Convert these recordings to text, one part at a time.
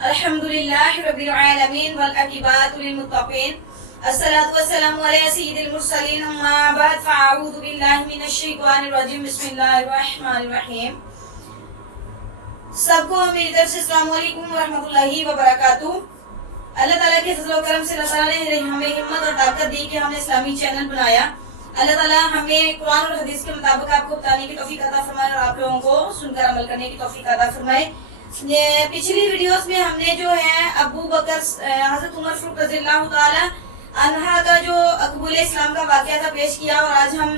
अल्हम्दुलिल्लाहि रब्बिल आलमीन वल अक़िबातु लिल मुत्तक़ीन अस्सलातु वस्सलामु अला सय्यिदिल मुरसलीन अम्मा बाद फ़अऊज़ु बिल्लाहि मिनश शैतानिर रजीम बिस्मिल्लाहिर रहमानिर रहीम। सबको मेरी तरफ से अस्सलाम वालेकुम व रहमतुल्लाहि व बरकातुहू। अल्लाह ताला के फज़ल व करम से अल्लाह ताला ने हमें हिम्मत और ताकत दी कि हमने इस्लामी चैनल बनाया। अल्लाह ताला हमें कुरान और हदीस के मुताबिक आपको बताने की तौफीक अता फरमाए और आप लोगों को सुनकर अमल करने की तौफीक अता फरमाए। पिछली वीडियोस में हमने जो है अबू बकर हज़रत उमर फारूक रज़ियल्लाहु ताला अन्हा का जो अक़बूल इस्लाम का वाक़या था पेश किया, और आज हम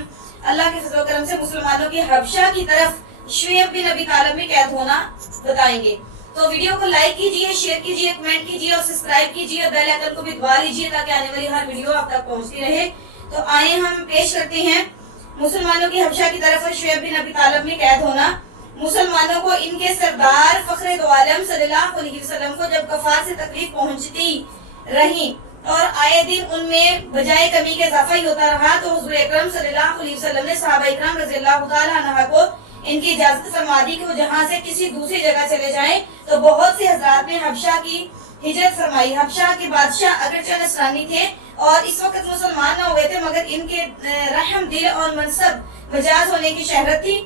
अल्लाह के फज़ल व करम से मुसलमानों की हबशा की तरफ शुएब बिन अबी तालिब में कैद होना बताएंगे। तो वीडियो को लाइक कीजिए, शेयर कीजिए, कमेंट कीजिए और सब्सक्राइब कीजिए, बेल आइकन को भी दबा लीजिए ताकि आने वाली हर वीडियो आप तक पहुंचती रहे। तो आइए हम पेश करते हैं मुसलमानों की हबशा की तरफ शुएब बिन अबी तालिब में कैद होना। मुसलमानों को इनके सरदार फखरे दो आलम सल्लल्लाहु अलैहि वसल्लम को जब कफार से तकलीफ पहुंचती रही और आए दिन उनमें बजाय कमी के इजाफा ही होता रहा, तो हुज़ूर अकरम सल्लल्लाहु अलैहि वसल्लम ने सहाबा इकराम रज़ियल्लाहु ताला अन्हा को इनकी इजाजत फरमा दी कि वो जहाँ से किसी दूसरी जगह चले जाएं। तो बहुत से हजरात ने हबशा की हिजरत फरमाई। हबशा के बादशाह अगरचे नसरानी थे और इस वक्त मुसलमान न हुए थे, मगर इनके रहम दिल और मनसब मजाज होने की शहरत थी।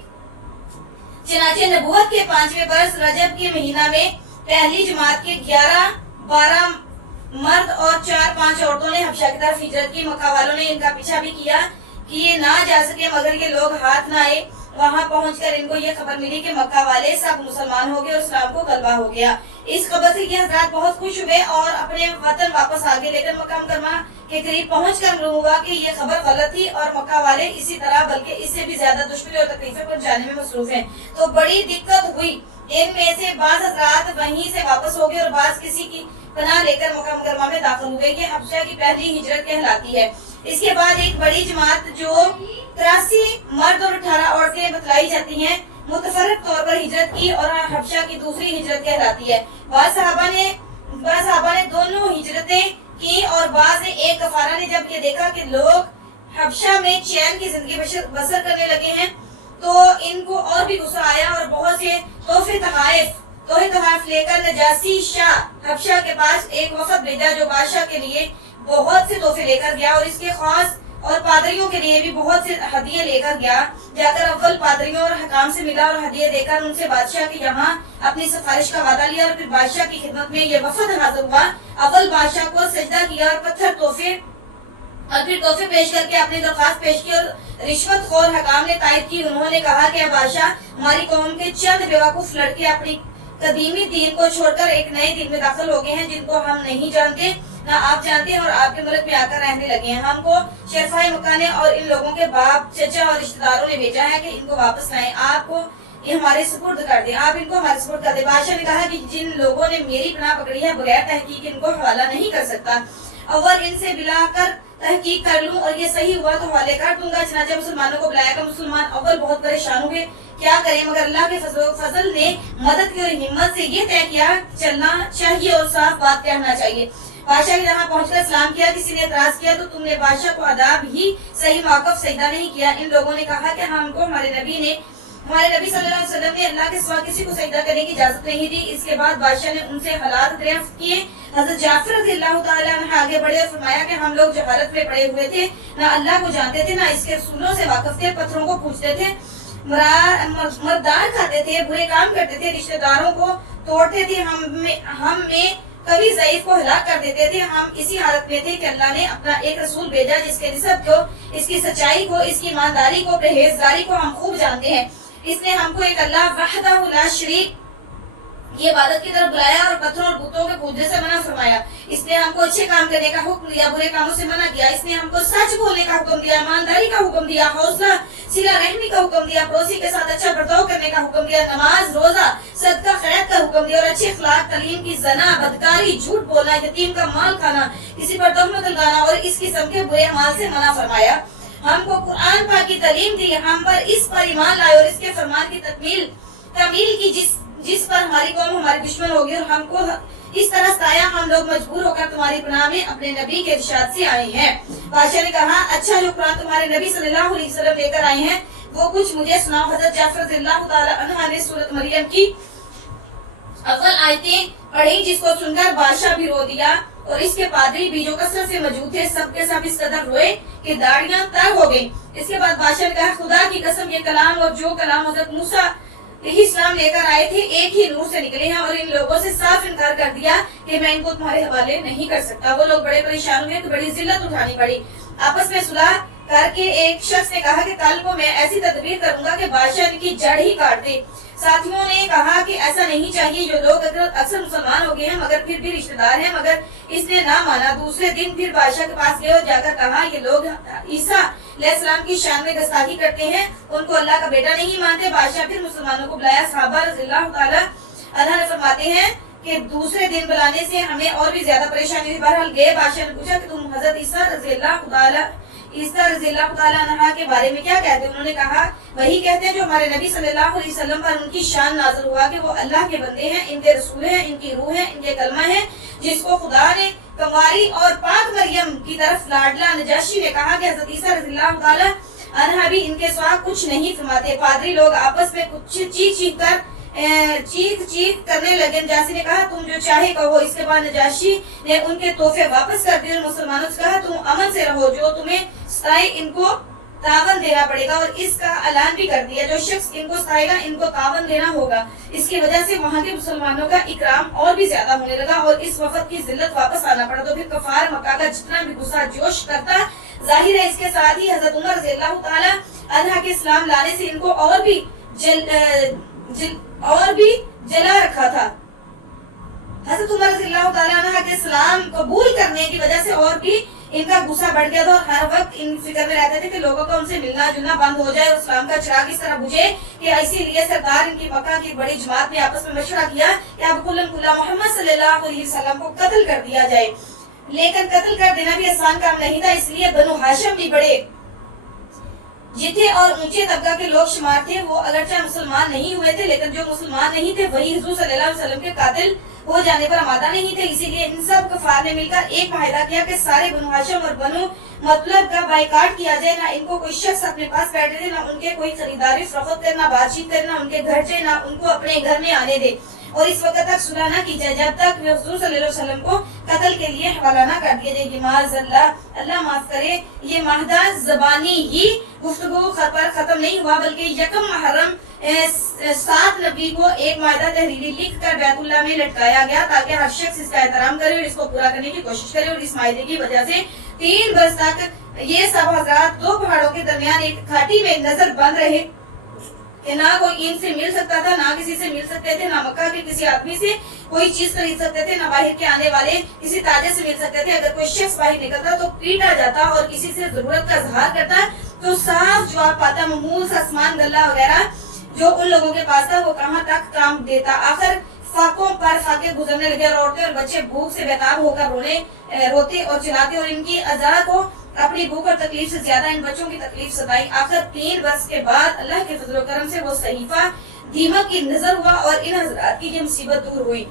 चनाचे नबूवत के 5वें बरस रजब के महीना में पहली जमात के 11-12 मर्द और 4-5 औरतों ने हबशा की तरफ हिजरत की। मक्का वालों ने इनका पीछा भी किया कि ये ना जा सके, मगर ये लोग हाथ ना आए। वहां पहुंचकर इनको ये खबर मिली कि मक्का वाले सब मुसलमान हो गए और इस्लाम को गलबा हो गया। इस खबर से ये हज़रात बहुत खुश हुए और अपने वतन वापस आगे लेकर मक्का मुकरमा के करीब पहुंचकर मालूम हुआ कि ये खबर गलत थी और मक्का वाले इसी तरह बल्कि इससे भी ज्यादा दुश्मनी और तकलीफें पहुंचाने में मसरूफ हैं। तो बड़ी दिक्कत हुई। इनमें से बाज़ हज़रात वहीं से वापस हो गए और बाज़ किसी की पनाह लेकर मक्का मुकरमा में दाखिल हुए। ये हबशा की पहली हिजरत कहलाती है। इसके बाद एक बड़ी जमात जो 83 मर्द और 18 औरतें बतलाई जाती हैं, मुतफर्रिक तौर पर हिजरत की और हबशा की दूसरी हिजरत कहलाती है। बाज़ सहाबा ने दोनों हिजरतें की और बाज़ ने एक कफारा ने जब ये देखा कि लोग हबशा में चैन की जिंदगी बसर करने लगे हैं, तो इनको और भी गुस्सा आया और बहुत से तोहफे तहाइफ लेकर नजासी शाह हबशा के पास एक वफद भेजा जो बादशाह के लिए बहुत से तोहफे लेकर गया और इसके खास और पादरियों के लिए भी बहुत से हदिये लेकर गया। जाकर अव्वल पादरियों और हकाम से मिला और हदिये देकर उनसे बादशाह के यहाँ अपनी सिफारिश का वादा लिया और फिर बादशाह की खिदमत में ये वफद हाजिर हुआ। अव्वल बादशाह को सजदा किया और पत्थर तोहफे पेश करके अपनी दरख्वास्त पेश की और रिश्वतखोर हकाम ने तायद की। उन्होंने कहा कि बादशाह, हमारी कौम के चंद बेवकूफ लड़के अपनी कदीमी दीन को छोड़कर एक नए दीन में दाखिल हो गए हैं जिनको हम नहीं जानते, ना आप जानते हैं, और आपके मुल्क में आकर रहने लगे हैं। हमको शरफाए मक्का ने और इन लोगों के बाप, चचा और रिश्तेदारों ने भेजा है कि इनको वापस लाएं। आपको ये हमारे सुपुर्द कर दे, आप इनको हमारे सुपुर्द कर दे। बादशाह ने कहा कि जिन लोगों ने मेरी पनाह पकड़ी है बगैर तहकीक इनको हवाला नहीं कर सकता। अगर इनसे मिलाकर तहकीक कर लूं और ये सही हुआ तो हवाले कर दूंगा। चनाचे मुसलमानों को बुलाया। मुसलमान अव्वल बहुत परेशान हुए, क्या करें, मगर अल्लाह के फजल ने मदद की और हिम्मत से ये तय किया चलना चाहिए और साफ बात कहना चाहिए। बादशाह के यहाँ पहुंचकर सलाम किया। किसी ने एतराज किया तो तुमने बादशाह को अदाब ही सही मौक़िफ़ सजदा नहीं किया। इन लोगों ने कहा कि हमको हमारे नबी सल्लल्लाहु अलैहि वसल्लम ने अल्लाह के सिवा किसी को सजदा करने की इजाजत नहीं दी। इसके बाद बादशाह ने उनसे हालात दरियाफ्त किए। हज़रत जाफर रज़ियल्लाहु ताला अन्हु आगे बढ़े और फरमाया कि हम लोग जहालत में पड़े हुए थे, ना अल्लाह को जानते थे, ना इसके रसूलों से वाकिफ थे, पत्थरों को पूजते थे, मर्दार खाते थे, बुरे काम करते थे, रिश्तेदारों को तोड़ते थे, हम में कभी ज़ईफ को हलाक कर देते थे। हम इसी हालत में थे कि अल्लाह ने अपना एक रसूल भेजा जिसके निसब को, इसकी सच्चाई को, इसकी ईमानदारी को, परहेजगारी को हम खूब जानते हैं। इसने हमको एक अल्लाह वहदहु ला शरीक ये इबादत की तरफ बुलाया और पत्थरों और बुतों के पूजने से मना फरमाया। इसने हमको अच्छे काम करने का हुक्म दिया, बुरे कामों से मना किया। इसने हमको सच बोलने का हुक्म दिया, ईमानदारी का हुक्म दिया, हौसला सिला रहमी का हुक्म दिया, पड़ोसी के साथ अच्छा बर्ताव करने का हुक्म दिया, नमाज, रोजा, सदका खैर का हुक्म दिया और अच्छे अखलाक, तालीम की, जना, बदकारी, झूठ बोलना, यतीम का माल खाना, किसी पर तहमत लगाना और इस किस्म के बुरे अमाल से मना फरमाया। हमको कुरान पाक की तालीम दी, हम पर इस पर ईमान लाए और इसके फरमान की तमील की जिस पर हमारी कौम हमारी दुश्मन होगी और हमको इस तरह सताया। हम लोग मजबूर होकर तुम्हारी पनाह में अपने नबी के इरशाद से आए हैं। बादशाह ने कहा, अच्छा जो कुरान तुम्हारे नबी सल्लल्लाहु अलैहि वसल्लम लेकर आए हैं वो कुछ मुझे सुनाओ। हज़रत जाफर रज़ियल्लाहु ताला अन्हु ने सूरत मरियम की अव्वल आयतें पढ़ी जिसको सुनकर बादशाह भी रो दिया और इसके पादरी भी जो कसरत से मौजूद थे सबके सब इस कदर रोए कि दाढ़ियां तर हो गई। इसके बाद बादशाह ने कहा खुदा की कसम ये कलाम और जो कलाम हजरत मूसा इस्लाम लेकर आए थे एक ही नूर से निकले हैं और इन लोगों से साफ इनकार कर दिया कि मैं इनको तुम्हारे हवाले नहीं कर सकता। वो लोग बड़े परेशान हुए कि बड़ी जिल्लत उठानी पड़ी। आपस में सुलह करके एक शख्स ने कहा कि कल को मैं ऐसी तदबीर करूंगा कि बादशाह की जड़ ही काट दे। साथियों ने कहा कि ऐसा नहीं चाहिए, जो लोग अक्सर मुसलमान हो गए हैं मगर फिर भी रिश्तेदार हैं, मगर इसने ना माना। दूसरे दिन फिर बादशाह के पास गए और जाकर कहा ये लोग ईसा अलैहिस्सलाम की शान में गुस्ताखी करते हैं, उनको अल्लाह का बेटा नहीं मानते। बादशाह फिर मुसलमानों को बुलाया। सहाबा रज़ियल्लाहु ताला अन्हा फरमाते हैं कि दूसरे दिन बुलाने से हमें और भी ज्यादा परेशानी हुई। बहरहाल गए, बादशाह ने पूछा कि तुम हजरत ईसा रज़ियल्लाहु ताला अन्हा के बारे में क्या कहते हैं? उन्होंने कहा वही कहते हैं जो हमारे नबी सल्लल्लाहु अलैहि वसल्लम पर उनकी शान नाज़िल हुआ कि वो अल्लाह के बंदे हैं, इनके रसूल हैं, इनकी रूह है, इनके कलमा है, जिसको खुदा ने कंवारी और पाक मरियम की तरफ लाडला नजाशी ने कहा कि हजरत ईसा रज़ियल्लाहु ताला अन्हा भी इनके सिवा कुछ नहीं फरमाते। पादरी लोग आपस में कुछ चीख करने लगे। नजाशी ने कहा तुम जो चाहे कहो। इसके बाद नजाशी ने उनके तोहफे वापस कर दिए और मुसलमानों से कहा तुम अमन से रहो, जो तुम्हें सताए इनको तावन देना पड़ेगा। और इसका ऐलान भी कर दिया जो शख्स इनको सताएगा इनको तावन देना होगा। इसकी वजह से वहाँ के मुसलमानों का इकराम और भी ज्यादा होने लगा और इस वफद की जिल्लत वापस आना पड़ा। तो फिर कफार मक्का का जितना भी गुस्सा जोश करता जाहिर है। इसके साथ ही हजरत उमर रज़ियल्लाहु ताला अन्हा के इस्लाम लाने से इनको और भी जला रखा था। हजरत उमर रज़ियल्लाहु ताला अन्हा के इस्लाम कबूल करने की वजह से और भी इनका गुस्सा बढ़ गया था और हर वक्त इन फिक्र में रहते थे कि लोगों का उनसे मिलना जुलना बंद हो जाए और इस्लाम का चिराग इस तरह बुझे कि इसीलिए सरकार इनकी मक्का की बड़ी जमात ने आपस में मशवरा किया कि अब कुल्लन कुल्ला मोहम्मद सल्लल्लाहु अलैहि वसल्लम को कत्ल कर दिया जाए। लेकिन कत्ल कर देना भी आसान काम नहीं था, इसलिए बनु हाशिम भी बड़े जिथे और ऊंचे तबका के लोग शुमार थे। वो अगरचे मुसलमान नहीं हुए थे, लेकिन जो मुसलमान नहीं थे वही हुजूर सल्लल्लाहु अलैहि वसल्लम के कातिल हो जाने पर आमादा नहीं थे। इसीलिए इन सब कफार ने मिलकर एक माहिदा किया कि सारे बनु हाशिम और बनु मतलब का बाइकाट किया जाए। ना इनको कोई शख्स अपने पास बैठे दे, ना उनके कोई खरीदारी फरोख्त करे, ना बातचीत करे, ना उनके घर जाए, ना उनको अपने घर में आने दे और इस वक्त तक सुलह न की जाए जब तक वे हुजूर सल्लल्लाहु अलैहि वसल्लम को कत्ल के लिए हवाला न कर दिया जाए। माज़अल्लाह, अल्लाह माफ करे, ये माहदा ज़बानी ही गुफ्तगू पर खत्म नहीं हुआ, बल्कि यकम मुहर्रम 7 नबी को एक माहदा तहरीरी लिख कर बैतुल्लाह में लटकाया गया ताकि हर शख्स इसका एहतराम करे और इसको पूरा करने की कोशिश करे। और इस माहदे की वजह से 3 बरस तक ये सब हज़रात 2 पहाड़ों के दरमियान एक घाटी में नजर बंद रहे कि ना कोई इनसे मिल सकता था, ना किसी से मिल सकते थे, ना मक्का के किसी आदमी से कोई चीज खरीद सकते थे, ना बाहर के आने वाले किसी ताजे से मिल सकते थे। अगर कोई शख्स बाहर निकलता तो पीटा जाता और किसी से जरूरत का इजहार करता तो साफ जवाब पाता। मामूल सा सामान गल्ला वगैरह जो उन लोगों के पास था वो कहाँ तक काम देता। आखिर फाकों पर फाके गुजरने लगे और औरतें और बच्चे भूख से बेताब होकर रोते और चिल्लाते और इनकी अज़ा को अपनी भूख और तकलीफ से ज्यादा इन बच्चों की तकलीफ सताई। आखिर 3 वर्ष के बाद अल्लाह के फजल करम से वो सहीफा दीमक की नजर हुआ और इन हजरात की ये मुसीबत दूर हुई।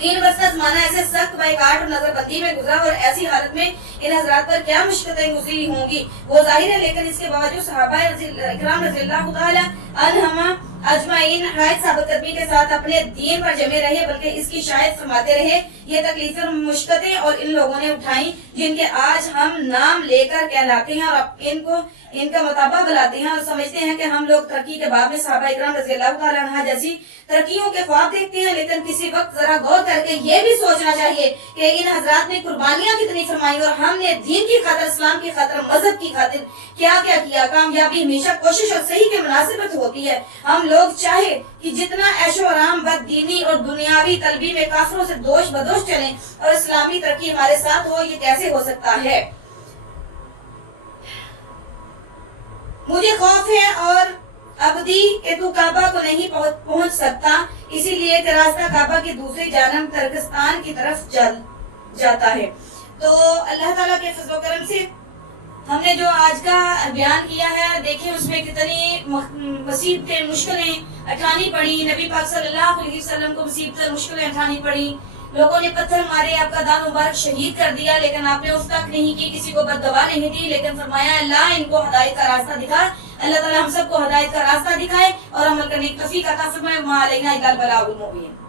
3 वर्ष का जमाना ऐसे सख्त बाइकाट और नजरबंदी में गुजरा और ऐसी हालत में इन हजरात पर क्या मुश्किलें गुजरी होंगी वो जाहिर है। लेकिन इसके बावजूद सहाबा इकराम रज़ियल्लाहु ताला अन्हुम अजमाइन हायत साबित कदमी के साथ अपने दीन पर जमे रहे, बल्कि इसकी शायद फरमाते रहे। ये तकलीफें और मुश्किलें और इन लोगों ने उठाई जिनके आज हम नाम लेकर कहलाते हैं और इनको इनका मुताबा बुलाते हैं और समझते हैं कि हम लोग तरक्की के बाब में सहाबा इकराम रज़ियल्लाहु ताला अन्हा जैसी तरक्कियों के ख्वाब देखते हैं। लेकिन किसी वक्त जरा गौर करके ये भी सोचना चाहिए कि इन हजरात ने कुर्बानियां कितनी फरमाई और हमने दीन की खातिर, इस्लाम की खातिर, मजहब की खातिर क्या क्या किया। कामयाबी हमेशा कोशिश और सही के मुनासिबत होती है। हम लोग चाहे कि जितना ऐशो आराम बददीनी और दुनियावी तलबी में काफिरों से दोष बदोश चले और इस्लामी तरक्की हमारे साथ हो, ये कैसे हो सकता है। मुझे खौफ है और अबदी कि तू काबा को नहीं पहुंच सकता, इसीलिए रास्ता काबा की दूसरी जानब तुर्कस्तान की तरफ चल जाता है। तो अल्लाह ताला के फजल करम से हमने जो आज का बयान किया है, देखिए उसमें कितनी मुसीबतें मुश्किलें उठानी पड़ी। नबी पाक सल्लल्लाहु अलैहि वसल्लम को मुसीबतें मुश्किलें उठानी पड़ी। लोगों ने पत्थर मारे, आपका दान मुबारक शहीद कर दिया, लेकिन आपने उस तक नहीं की, किसी को बददुआ नहीं दी, लेकिन फरमाया अल्लाह इनको हिदायत का रास्ता दिखा। اللہ تعالیٰ ہم سب کو ہدایت کا راستہ دکھائے اور عمل کرنے کی توفیق عطا فرمائے. وما علینا الا البلاغ المبین.